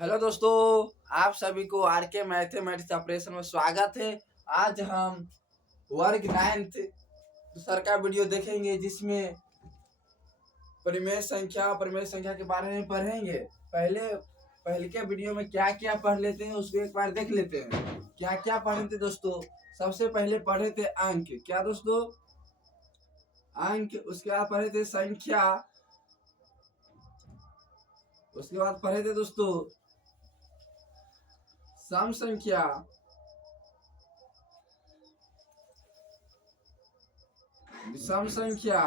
Hello दोस्तों, आप सभी को आर के मैथमेटिक्स ऑपरेशन में स्वागत है। आज हम वर्ग 9th सर का वीडियो देखेंगे जिसमें परिमेय संख्या के बारे में पढ़ेंगे। पहले के वीडियो में क्या क्या पढ़ लेते हैं उसको एक बार देख लेते हैं। क्या क्या पढ़े थे दोस्तों? सबसे पहले पढ़े थे अंक। क्या दोस्तों? अंक। उसके बाद पढ़े थे संख्या। उसके बाद पढ़े थे दोस्तों सम संख्या, विषम संख्या,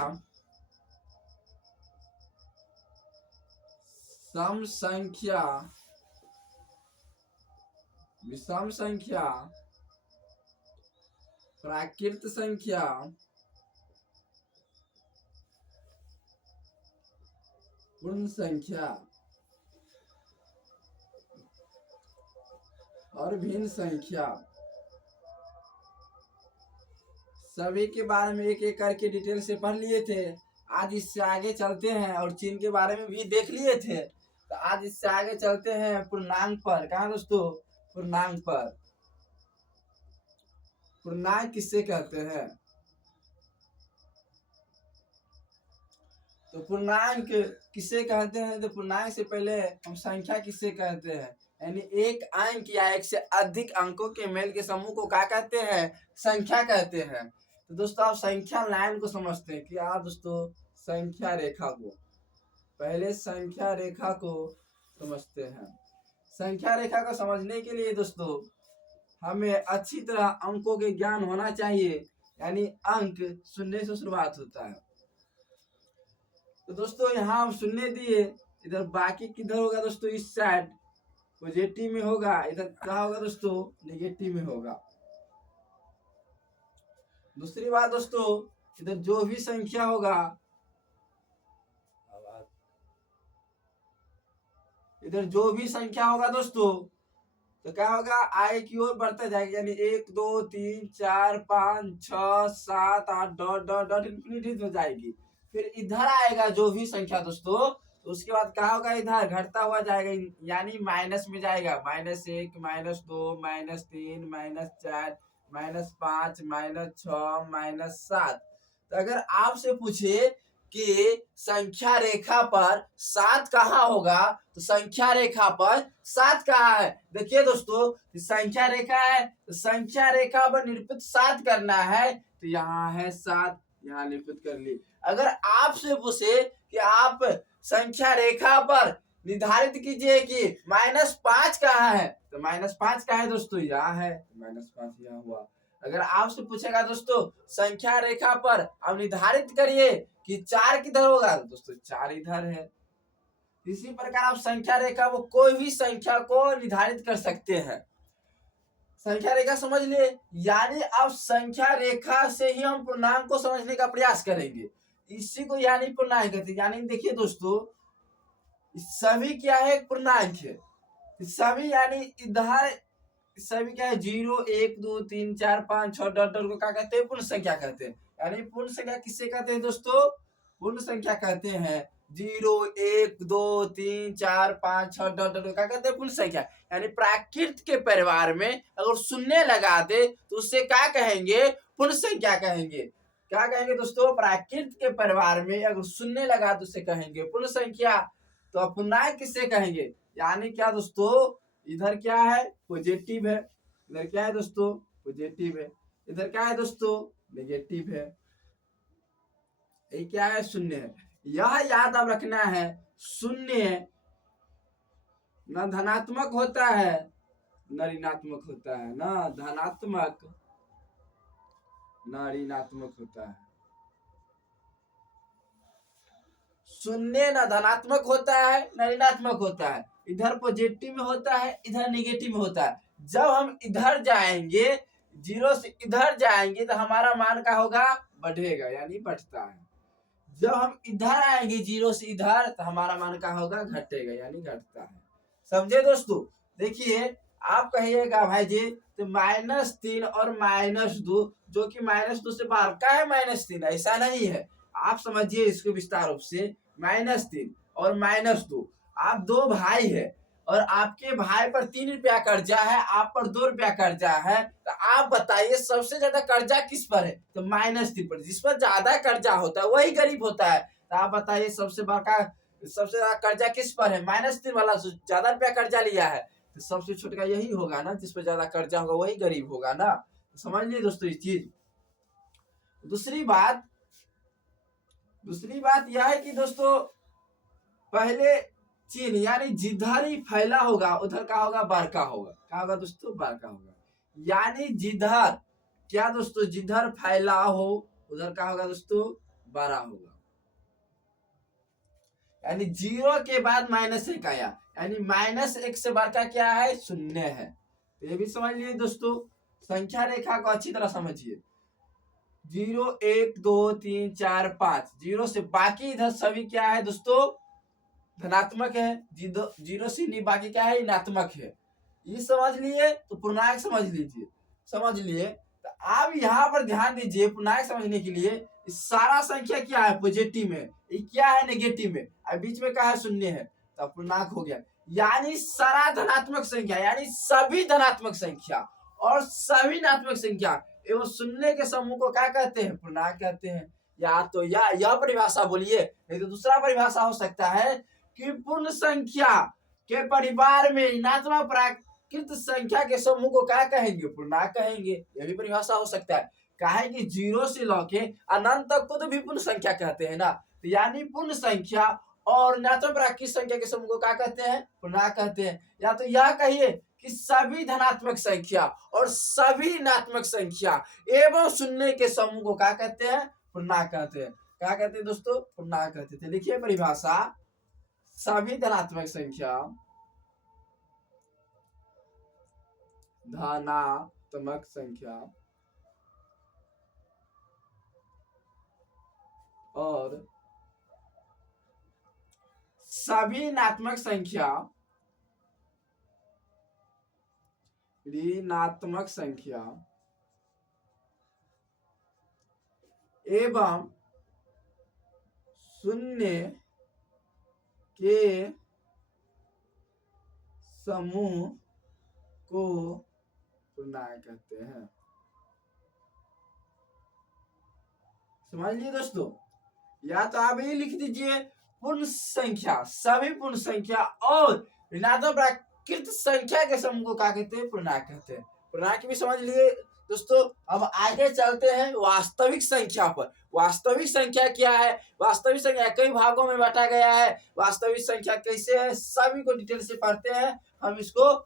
सम संख्या, विषम संख्या, प्राकृत संख्या, पूर्ण संख्या और भिन्न संख्या। सभी के बारे में एक एक करके डिटेल से पढ़ लिए थे। आज इससे आगे चलते हैं और चिन्ह के बारे में भी देख लिए थे। तो आज इससे आगे चलते हैं पूर्णांक पर। कहाँ दोस्तों? पूर्णांक पर। पूर्णांक किससे कहते हैं? तो पूर्णांक किससे कहते हैं? तो पूर्णांक से पहले हम संख्या किससे कहते हैं? यानी एक अंक या एक से अधिक अंकों के मेल के समूह को क्या कहते हैं? संख्या कहते हैं। तो दोस्तों आप संख्या लाइन को समझते हैं। क्या दोस्तों? संख्या रेखा को। पहले संख्या रेखा को समझते हैं। संख्या रेखा को समझने के लिए दोस्तों हमें अच्छी तरह अंकों के ज्ञान होना चाहिए। यानी अंक शून्य से शुरुआत होता है। तो दोस्तों यहाँ हम शून्य दिए, इधर बाकी किधर होगा दोस्तों? इस साइड पॉजिटिव में होगा, इधर क्या होगा दोस्तों? नेगेटिव में होगा। दूसरी बात दोस्तों, इधर जो भी संख्या होगा, इधर जो भी संख्या होगा दोस्तों तो क्या होगा? आगे की ओर बढ़ता जाएगा। यानी 1 2 3 4 5 6 7 8 डॉट डॉट डॉट इंफिनिटी हो जाएगी। फिर इधर आएगा जो भी संख्या दोस्तों, तो उसके बाद क्या होगा? इधर घटता हुआ जाएगा, यानी माइनस में जाएगा। -1 -2 -3 -4 -5 -6 -7। तो अगर आपसे पूछे कि संख्या रेखा पर 7 कहाँ होगा, तो संख्या रेखा पर 7 कहाँ है? देखिए दोस्तों, संख्या रेखा है तो संख्या रेखा पर निरूपित 7 करना है, तो यहाँ है 7, यहाँ निरूपित कर ली। अगर आपसे पूछे कि आप संख्या रेखा पर निर्धारित कीजिए कि -5 कहाँ है, तो -5 कहाँ है दोस्तों? यहाँ है, -5 यहाँ हुआ। अगर आपसे पूछेगा दोस्तों संख्या रेखा पर अब निर्धारित करिए कि 4 किधर होगा, दोस्तों 4 इधर है। इसी प्रकार आप संख्या रेखा वो कोई भी संख्या को निर्धारित कर सकते हैं। संख्या रेखा समझ लिए, यानी अब संख्या रेखा से ही हम पूर्णांक को समझने का प्रयास करेंगे। इसी को यानी पूर्णांक कहते हैं। यानी देखिए दोस्तों, सभी क्या है? पूर्णांक है। सभी यानी इधर सभी क्या है? 0 1 2 3 4 5 6 डॉट डॉट को क्या कहते हैं? पूर्ण संख्या कहते हैं। यानी पूर्ण संख्या किससे कहते हैं दोस्तों? पूर्ण संख्या कहते हैं 0 1 2 3 4 5 6 डॉट डॉट क्या कहते हैं? पूर्ण संख्या। यानी प्राकृत के परिवार में अगर शून्य लगा दे तो उससे क्या कहेंगे? पूर्ण संख्या कहेंगे। क्या कहेंगे दोस्तों? प्राकृत के परिवार में अगर शून्य लगा तो उससे कहेंगे पूर्ण संख्या। तो पूर्णांक किससे कहेंगे? यानी क्या दोस्तों, इधर क्या है? पॉजिटिव है। इधर क्या है दोस्तों? पॉजिटिव है। इधर क्या है दोस्तों? नेगेटिव है। ये क्या है? शून्य है। यह याद अब रखना है, शून्य न धनात्मक होता है न ऋणात्मक होता है, न धनात्मक न ऋणात्मक होता है। शून्य न धनात्मक होता है न ऋणात्मक होता है। इधर पॉजिटिव में होता है, इधर नेगेटिव में होता है। जब हम इधर जाएंगे, 0 से इधर जाएंगे तो हमारा मान क्या होगा? बढ़ेगा, यानी बढ़ता है। जब हम इधर आएंगे 0 से इधर तो हमारा मान क्या होगा? घटेगा, यानी घटता है। समझे दोस्तों? देखिए, आप कहिएगा भाई जी तो -3 और -2, जो कि -2 से बाहर का है -3, ऐसा नहीं है। आप समझिए इसको विस्तार रूप से। -3 और -2, आप दो भाई है और आपके भाई पर 3 रुपया कर्जा है, आप पर 2 रुपया कर्जा है, तो आप बताइए सबसे ज्यादा कर्जा किस पर है? तो -3 पर। जिस पर ज्यादा कर्जा होता है वही गरीब होता है। तो आप बताइए सबसे ज्यादा कर्जा किस पर है? -3 वाला ज्यादा रुपया कर्जा लिया है, तो सबसे छोटा यही होगा ना, जिस पर ज्यादा कर्जा होगा वही गरीब होगा ना। तो समझ लीजिए दोस्तों इस चीज। दूसरी बात यह है कि दोस्तों पहले चीन यानी जिधर ही फैला होगा उधर का होगा बड़का होगा। क्या होगा दोस्तों? बड़का होगा। यानी जिधर क्या दोस्तों? जिधर फैला हो उधर का होगा दोस्तों? बड़ा होगा। यानी 0 के बाद -1 आया, यानी -1 से बढ़कर क्या है? 0 है। तो ये भी समझ लीजिए दोस्तों, संख्या रेखा को अच्छी तरह समझिए। 0 1 2 3 4 5 0 से बाकी इधर सभी क्या है दोस्तों? धनात्मक है। 0 से नहीं बाकी क्या है? ऋणात्मक है। ये समझ लिए तो पूर्णांक समझ लीजिए। समझ लिए तो आप यहाँ पर ध्यान दीजिए, पूर्णांक समझने के लिए सारा संख्या क्या है? पॉजिटिव में, ये क्या है? नेगेटिव में, और बीच में क्या है? 0 है। तो पूर्णांक हो गया। यानी सारा धनात्मक संख्या, यानी सभी धनात्मक संख्या और सभी ऋणात्मक संख्या एवं 0 के समूह को क्या कहते हैं? पूर्णांक कहते हैं। या तो यह परिभाषा बोलिए, नहीं तो दूसरा परिभाषा हो सकता है कि पूर्ण संख्या के परिवार में ऋणात्मक प्राकृत संख्या के समूह को क्या कहेंगे? पूर्णांक कहेंगे। यह भी परिभाषा हो सकता है। काहे कि 0 से लेके अनंत तक को तो भी पूर्ण संख्या कहते हैं ना। तो यानी पूर्ण संख्या और ऋणात्मक प्राकृत संख्या के समूह को क्या कहते हैं? पूर्णांक कहते हैं। या तो यह कहिए कि सभी धनात्मक संख्या और सभी ऋणात्मक संख्या एवं 0 के समूह को क्या कहते हैं? पूर्णांक कहते हैं। क्या कहते हैं दोस्तों? पूर्णांक कहते थे। लिखिए परिभाषा, सभी धनात्मक संख्या धनात्मक संख्या और सभी ऋणात्मक संख्या एवं 0 के समूह को पूर्णांक कहते हैं। समझ लिए दोस्तों? या तो आप ये लिख दीजिए पूर्ण संख्या, सभी पूर्ण संख्या और ऋणात्मक प्राकृत संख्या के समूह को क्या कहते हैं? पूर्णांक कहते हैं। पूर्णांक भी समझ लिए दोस्तों। अब आगे चलते हैं वास्तविक संख्या पर। वास्तविक संख्या क्या है? वास्तविक संख्या कई भागों में बांटा गया है। वास्तविक संख्या कैसे है सभी को डिटेल से पढ़ते हैं हम इसको।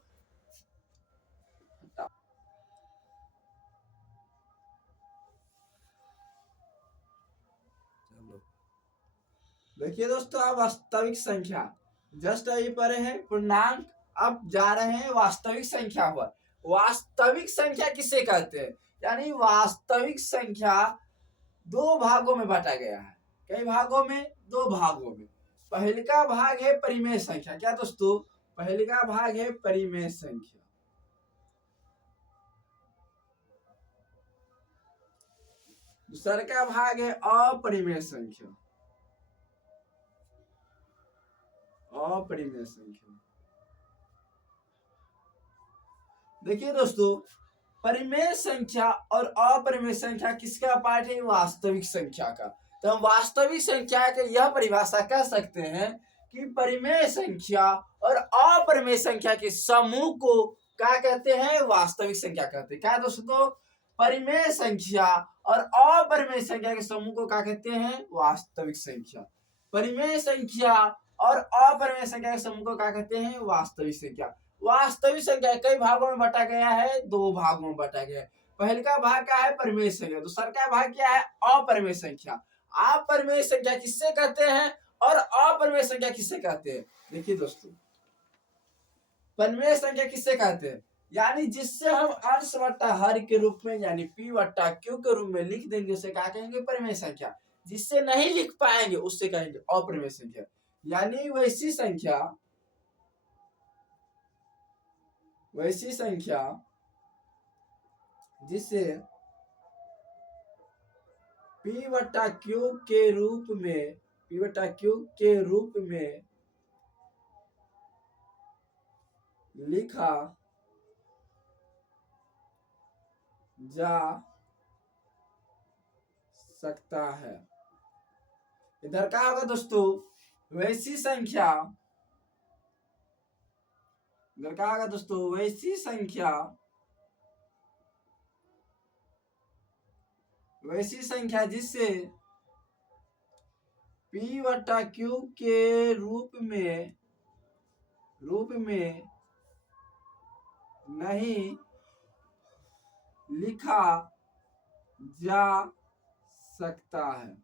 देखिए दोस्तों, अब वास्तविक संख्या जस्ट अभी पढ़े हैं पूर्णांक, अब जा रहे हैं वास्तविक संख्या पर। वास्तविक संख्या किसे कहते हैं? यानी वास्तविक संख्या 2 भागों में बांटा गया है। कई भागों में? 2 भागों में। पहले का भाग है परिमेय संख्या। क्या दोस्तों? पहले का भाग है परिमेय संख्या। दूसरा का भाग है अपरिमेय संख्या। अपरिमेय संख्या। देखिए दोस्तों, परिमेय संख्या और अपरिमेय संख्या किसका पार्ट है? वास्तविक संख्या का। तो हम वास्तविक संख्या के यह परिभाषा कह सकते हैं कि परिमेय संख्या और अपरिमेय संख्या के समूह को क्या कहते हैं? वास्तविक संख्या कहते हैं। क्या दोस्तों? परिमेय संख्या और अपरिमेय संख्या के समूह को क्या कहते हैं? वास्तविक संख्या। परिमेय संख्या और अपरिमेय संख्या के समूह को क्या कहते हैं? वास्तविक संख्या। वास्तविक संख्या कई भागों में बांटा गया है, 2 भागों में बांटा गया है। पहले का भाग क्या है? परिमेय संख्या। दूसरा का भाग क्या है? अपरिमेय संख्या। अपरिमेय संख्या किससे कहते हैं और अपरिमेय संख्या किससे कहते हैं? देखिए दोस्तों, परिमेय संख्या किससे कहते हैं? यानी जिससे हम अंश बट्टा हर के रूप में यानी p बट्टा q के रूप में लिख देंगे उसे क्या कहेंगे? परिमेय संख्या। जिससे नहीं लिख पाएंगे उससे कहेंगे अपरिमेय संख्या। यानी वैसी संख्या जिसे p बट्टा q के रूप में लिखा जा सकता है। इधर क्या होगा दोस्तों, वैसी संख्या, इधर क्या होगा दोस्तों, वैसी संख्या, वैसी संख्या जिससे P बटा Q के रूप में नहीं लिखा जा सकता है।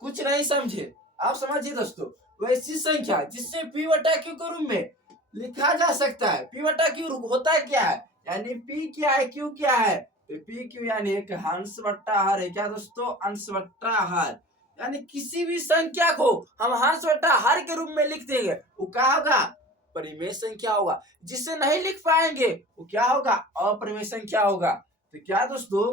कुछ नहीं समझे, आप समझिए दोस्तों, वैसी संख्या जिससे P बटा Q के रूप में लिखा जा सकता है। P बटा Q होता क्या है, यानी P क्या है, Q क्या है, तो P Q यानी एक अंश बट्टा हर है। क्या दोस्तों, अंश बट्टा हर, यानी किसी भी संख्या को हम अंश बट्टा हर के रूप में लिख देंगे, वो क्या होगा, परिमेय संख्या होगा। जिसे नहीं लिख पाएंगे वो क्या होगा, अपरिमेय संख्या होगा। तो क्या दोस्तों,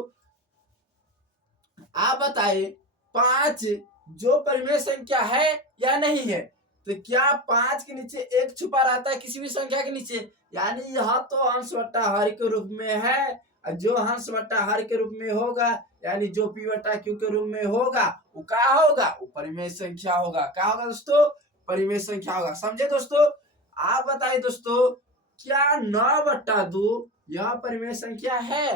आप बताइए 5 जो परिमेय संख्या है या नहीं है। तो क्या 5 के नीचे 1 छुपा रहता है किसी भी संख्या के नीचे, यानी यह तो अंश बट्टा हर के रूप में है। जो अंश बट्टा हर के रूप में होगा, यानी जो P बटा Q के रूप में होगा, वो क्या होगा, वो परिमेय संख्या होगा। क्या होगा दोस्तों, परिमेय संख्या होगा। समझे दोस्तों। आप बताइए दोस्तों, क्या 9/2 यह परिमेय संख्या है,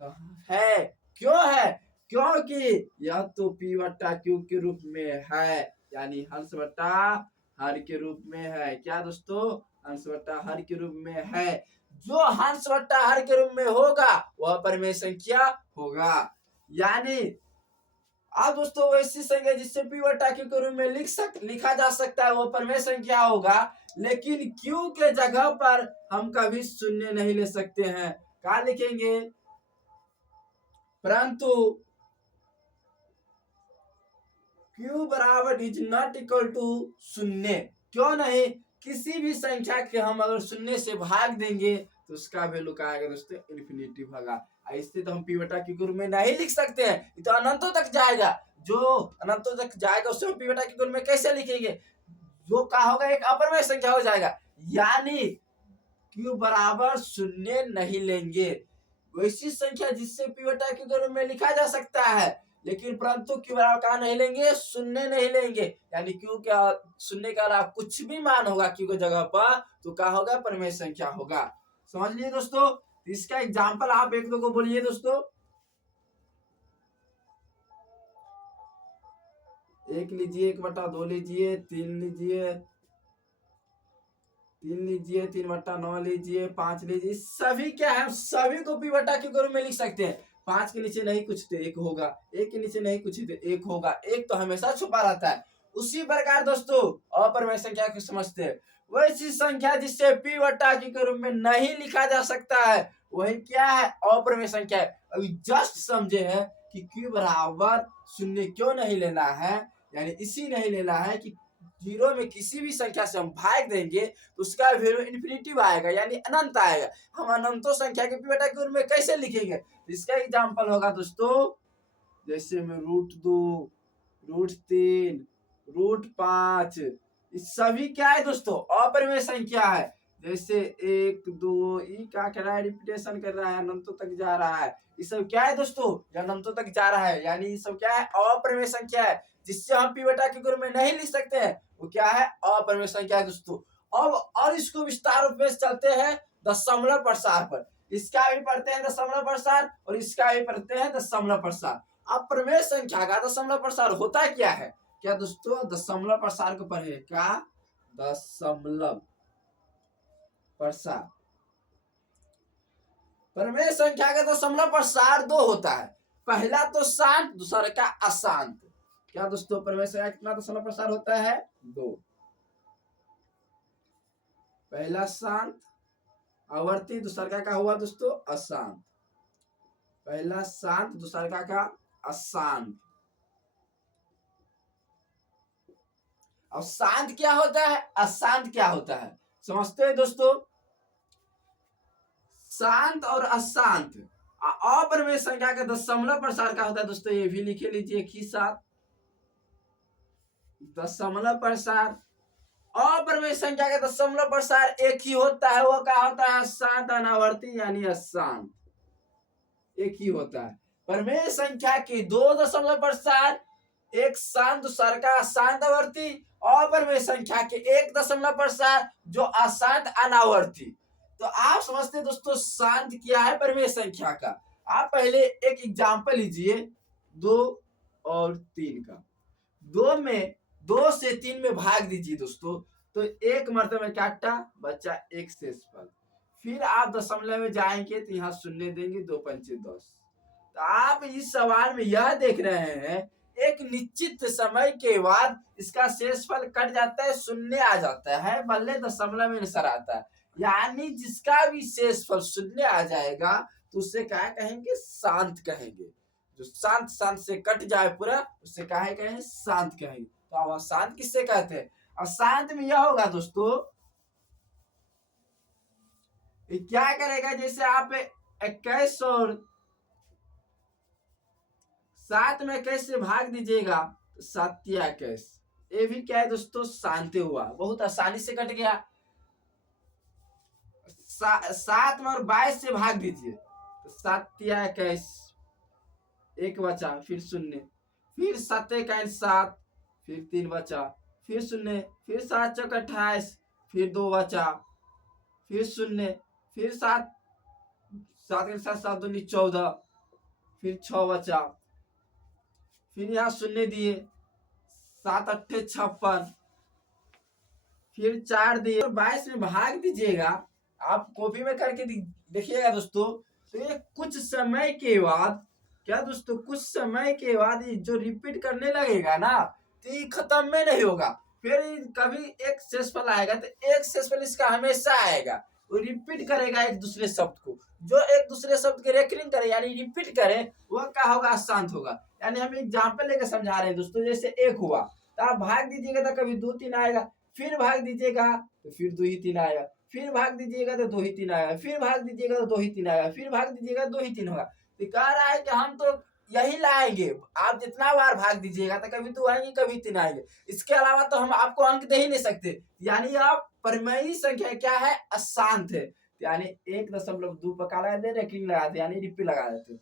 तो है। क्यों है, क्योंकि यह तो P बटा Q के रूप में है, यानी अंश बट्टा हर के रूप में है। क्या दोस्तों, अंश बट्टा हर के रूप में है। जो अंश बट्टा हर के रूप में होगा वह परिमेय संख्या होगा। यानी आप दोस्तों, वैसी संख्या जिससे P बटा Q के रूप में लिखा जा सकता है वो परिमेय संख्या होगा। लेकिन Q के जगह पर हम कभी शून्य नहीं ले सकते हैं। क्या लिखेंगे, परंतु Q बराबर इज नॉट इक्वल टू शून्य। क्यों नहीं, किसी भी संख्या के हम अगर शून्य से भाग देंगे तो उसका वैल्यू क्या आएगा दोस्तों, इन्फिनिटी होगा। इससे तो हम P बटा Q के रूप में नहीं लिख सकते हैं, ये तो अनंतों तक जाएगा। जो अनंतों तक जाएगा उससे हम P बटा Q के रूप में कैसे लिखेंगे, जो क्या होगा, एक अपरिमेय संख्या हो जाएगा। यानी Q बराबर शून्य नहीं लेंगे। वैसी संख्या जिससे P बटा Q के रूप में लिखा जा सकता है, लेकिन परंतु Q बराबर क्या नहीं लेंगे, शून्य नहीं लेंगे। यानी Q क्या, शून्य का अलावा कुछ भी मान होगा Q की जगह पर तो क्या होगा, परिमेय संख्या होगा। समझ लिए दोस्तों। इसका एग्जाम्पल आप एक दो को बोलिए दोस्तों। 1 लीजिए, 1/2 लीजिए, 3 लीजिए, 3 लीजिए, 3/9 लीजिए, 5 लीजिए। सभी क्या है, सभी को P बटा Q के रूप में लिख सकते हैं। 5 के नीचे नहीं कुछ तो 1 होगा, 1 के नीचे नहीं कुछ तो 1 होगा, 1 तो हमेशा छुपा रहता है। उसी प्रकार दोस्तों अपरिमेय संख्या को समझते हैं, वैसी संख्या जिससे P बटा Q के रूप में नहीं लिखा जा सकता है वही क्या है, अपरिमेय संख्या है। अभी जस्ट समझे हैं कि Q बराबर शून्य क्यों नहीं लेना है, यानी इसी नहीं लेना है कि 0 में किसी भी संख्या से हम भाग देंगे तो उसका वैल्यू इन्फिनिटी आएगा, यानी अनंत आएगा। हम अनंतों संख्या के P बटा Q में कैसे लिखेंगे, इसका एग्जांपल होगा दोस्तों, जैसे में √2, √3, √5, इस सभी क्या है दोस्तों, अपरिमेय संख्या है। जैसे 1 2 ये क्या कर रहा है, रिपीटेशन कर रहा है, अनंतों तक जा रहा है। ये सब क्या है दोस्तों, ये अनंतों तक जा रहा है, यानी ये सब क्या है, अपरिमेय संख्या है जिससे हम P बटा Q के रूप में नहीं लिख सकते हैं, वो क्या है, अपरिमेय संख्या है दोस्तों। अब और इसको विस्तार रूप में चलते हैं दशमलव प्रसार पर। इसका भी पढ़ते हैं दशमलव प्रसार और इसका भी पढ़ते हैं दशमलव प्रसार। अपरिमेय संख्या का दशमलव प्रसार होता क्या है, क्या दोस्तों, दशमलव प्रसार को पढ़े, क्या, दशमलव प्रसार। परिमेय संख्या का दशमलव प्रसार 2 होता है, पहला तो शांत, दूसरा का अशांत। क्या दोस्तों, परिमेय संख्या कितना दशमलव प्रसार होता है, 2। पहला शांत आवर्ती, दूसरा का हुआ दोस्तों अशांत। पहला शांत, दूसरा का अशांत। अब शांत क्या होता है, अशांत क्या होता है, समझते हैं दोस्तों। शांत और अशांत अपरिमेय संख्या का दशमलव प्रसार क्या होता है दोस्तों, ये भी लिखे लीजिए एक ही साथ। दशमलव प्रसार, अपरिमेय अपरिमेय संख्या के दशमलव प्रसार एक ही होता है, वो क्या होता है? अशांत अनावर्ती यानी अशांत, एक ही होता है। परिमेय संख्या के दो दशमलव प्रसार एक शांत दूसरा का अशांत आवर्ती, अपरिमेय संख्या के एक दशमलव प्रसार जो अशांत अनावर्ती। तो आप समझते दोस्तों शांत क्या है परिमेय संख्या का। आप पहले एक एग्जांपल लीजिए 2 और 3 का। 2 से 3 में भाग दीजिए दोस्तों, तो एक मर्तबा में काटा बच्चा एक शेषफल। फिर आप दशमलव में जाएंगे तो यहाँ शून्य देंगे, 2 पंचे 10। तो आप इस सवाल में यह देख रहे हैं एक निश्चित समय के बाद इसका शेषफल कट जाता है, शून्य आ जाता है, भले दशमलव में नजर आता है। यानी जिसका भी शेषफल शून्य आ जाएगा तो उससे क्या कहेंगे? शांत कहेंगे। जो शांत शांत से कट जाए पूरा उससे क्या कहेंगे? शांत कहेंगे। तो अब अशांत किससे कहते हैं? अशांत में यह होगा दोस्तों, क्या करेगा? जैसे आप 21 और 7 में 21 से भाग दीजिएगा तो 7 या 21, ये भी क्या है दोस्तों? शांति हुआ, बहुत आसानी से कट गया। 7 में और 22 से भाग दीजिए तो 7 या 21, एक बचा, फिर शून्य, फिर 7 या 7, फिर 3 बचा, फिर शून्य, फिर 7 चौक 28, फिर 2 बचा, फिर शून्य, फिर 7 के साथ 7 दूनी 14, फिर 6 बचा, फिर यहाँ शून्य दिए, 7 अट्ठे 56, फिर 4 दिए, 22 में भाग दीजिएगा। आप कॉपी में करके देखिएगा दोस्तों। तो ये कुछ समय के बाद क्या दोस्तों, कुछ समय के बाद ये जो रिपीट करने लगेगा ना तो ये खत्म में नहीं होगा। फिर कभी एक शेषफल आएगा तो एक शेषफल इसका हमेशा आएगा, वो रिपीट करेगा एक दूसरे शब्द को। जो एक दूसरे शब्द के रेकरिंग करे यानी रिपीट करे वह क्या होगा? अशांत होगा। यानी हम एग्जाम्पल लेकर समझा रहे हैं दोस्तों। जैसे 1 हुआ तो आप भाग दीजिएगा तो कभी 2 3 आएगा, फिर भाग दीजिएगा तो फिर 2 ही 3 आएगा, फिर भाग दीजिएगा तो 2 ही 3 आएगा, फिर भाग दीजिएगा तो 2 ही 3 आएगा, फिर भाग दीजिएगा 2 ही 3 होगा। तो कह रहा है कि हम तो यही लाएंगे, आप जितना बार भाग दीजिएगा तो कभी 2 आएंगे कभी 3 आएंगे, इसके अलावा तो हम आपको अंक दे ही नहीं सकते। यानी आप परिमेय संख्या क्या है? अशांत है। यानी 1.2 पका लगा दे, रेकरिंग लगा दे यानी रिपीट लगा देते।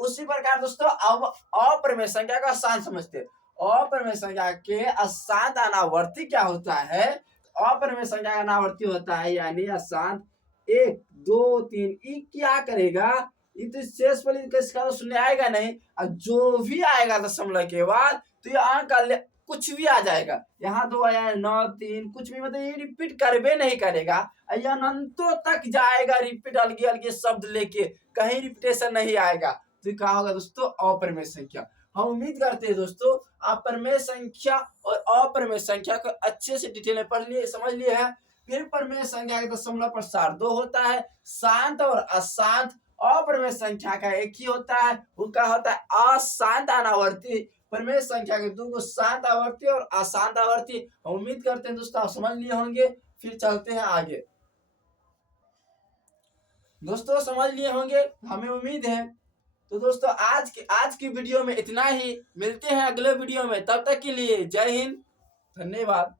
उसी प्रकार दोस्तों अब अपरिमेय संख्या का अशांत समझते हैं। अपरिमेय संख्या के अशांत अनावर्ती क्या होता है? अपरिमेय संख्या का अनावर्ती होता है यानी अशांत 1 2 3। ये क्या करेगा? ये तो शेषफल इसका तो शून्य आएगा नहीं, और जो भी आएगा दशमलव के बाद तो ये अंक कुछ भी आ जाएगा। यहाँ 2 आया 9 3 कुछ भी, मतलब ये रिपीट करबे नहीं करेगा, ये अनंतों तक जाएगा रिपीट अलगे अलगे शब्द लेके, कहीं रिपीटेशन नहीं आएगा। तो क्या होगा दोस्तों? अपरिमेय संख्या। हम उम्मीद करते हैं दोस्तों आप परिमेय संख्या और अपरिमेय संख्या को अच्छे से डिटेल में पढ़ लिए, समझ लिए है। फिर परिमेय संख्या के दशमलव प्रसार 2 होता है, शांत और अशांत। अपरिमेय संख्या का एक ही होता है, वो क्या होता है? अशांत अनावर्ती। परिमेय संख्या के 2 शांत आवर्ती और अशांत आवर्ती। उम्मीद करते हैं दोस्तों आप समझ लिए होंगे। फिर चलते हैं आगे। दोस्तों समझ लिए होंगे, हमें उम्मीद है। तो दोस्तों आज की वीडियो में इतना ही, मिलते हैं अगले वीडियो में, तब तक के लिए जय हिंद, धन्यवाद।